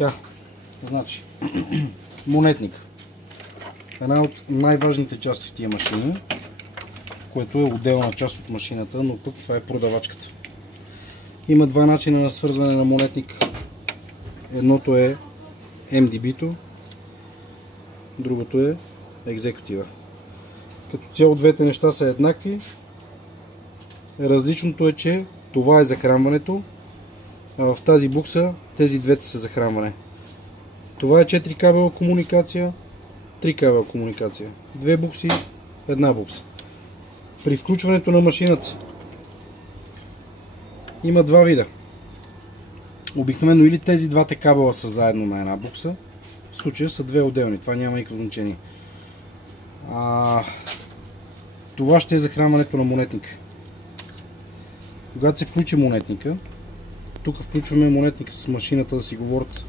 Така, значи, монетник. Една от най-важните части в тия машини, което е отделна част от машината, но пък това е продавачката. Има два начина на свързване на монетник. Едното е MDB-то, другото е екзекутива. Като цяло двете неща са еднакви. Различното е, че това е захранването, а в тази букса тези двете са захранване. Това е 4 кабела комуникация, 3 кабела комуникация. 2 букси, една букса. При включването на машината има два вида. Обикновено или тези двата кабела са заедно на една букса, в случая са две отделни, това няма никакво значение. Това ще е захранването на монетника. Когато се включи монетника, тук включваме монетника с машината да си говорят.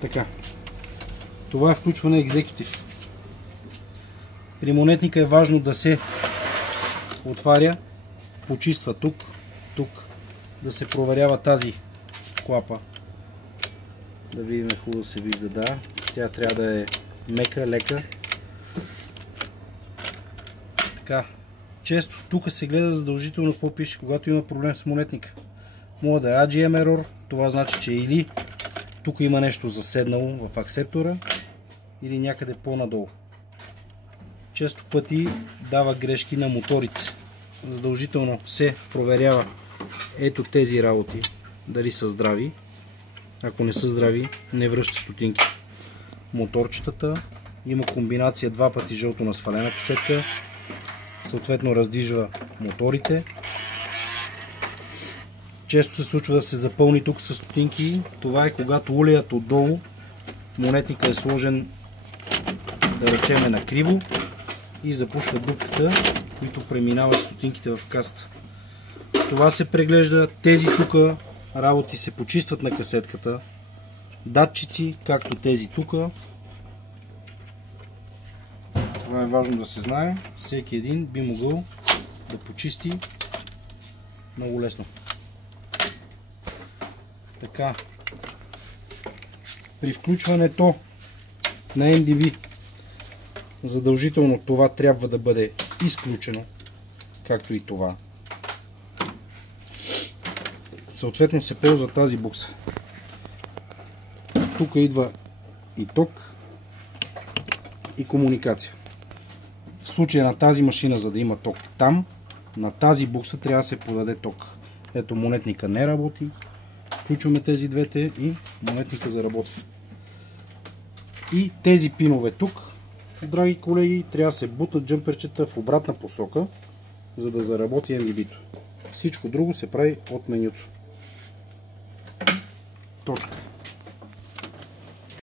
Така. Това е включване екзекутив. При монетника е важно да се отваря, почиства тук, да се проверява тази клапа. Да видим, хубаво се вижда, да. Тя трябва да е мека, лека. Така. Често тук се гледа задължително какво пише, когато има проблем с монетника. Може да е AGM error, това значи, че или тук има нещо заседнало в акцептора, или някъде по-надолу. Често пъти дава грешки на моторите. Задължително се проверява ето тези работи, дали са здрави. Ако не са здрави, не връща стотинки. Моторчетата, има комбинация два пъти жълто на свалена касетка, съответно раздвижва моторите. Често се случва да се запълни тук с стотинки. Това е когато улеят отдолу, монетника е сложен, да речеме, на криво и запушва дупката, които преминават стотинките в каста. Това се преглежда. Тези тук работи се почистват на касетката. Датчици, както тези тук. Това е важно да се знае. Всеки един би могъл да почисти много лесно. Така. При включването на MDB задължително това трябва да бъде изключено, както и това. Съответно се ползва тази букса. Тук идва и ток, и комуникация. В случая на тази машина, за да има ток там, на тази букса трябва да се подаде ток. Ето, монетника не работи. Включваме тези двете и монетника заработва. И тези пинове тук, драги колеги, трябва да се бутат джъмперчета в обратна посока, за да заработи MDB-то. Всичко друго се прави от менюто. Точка.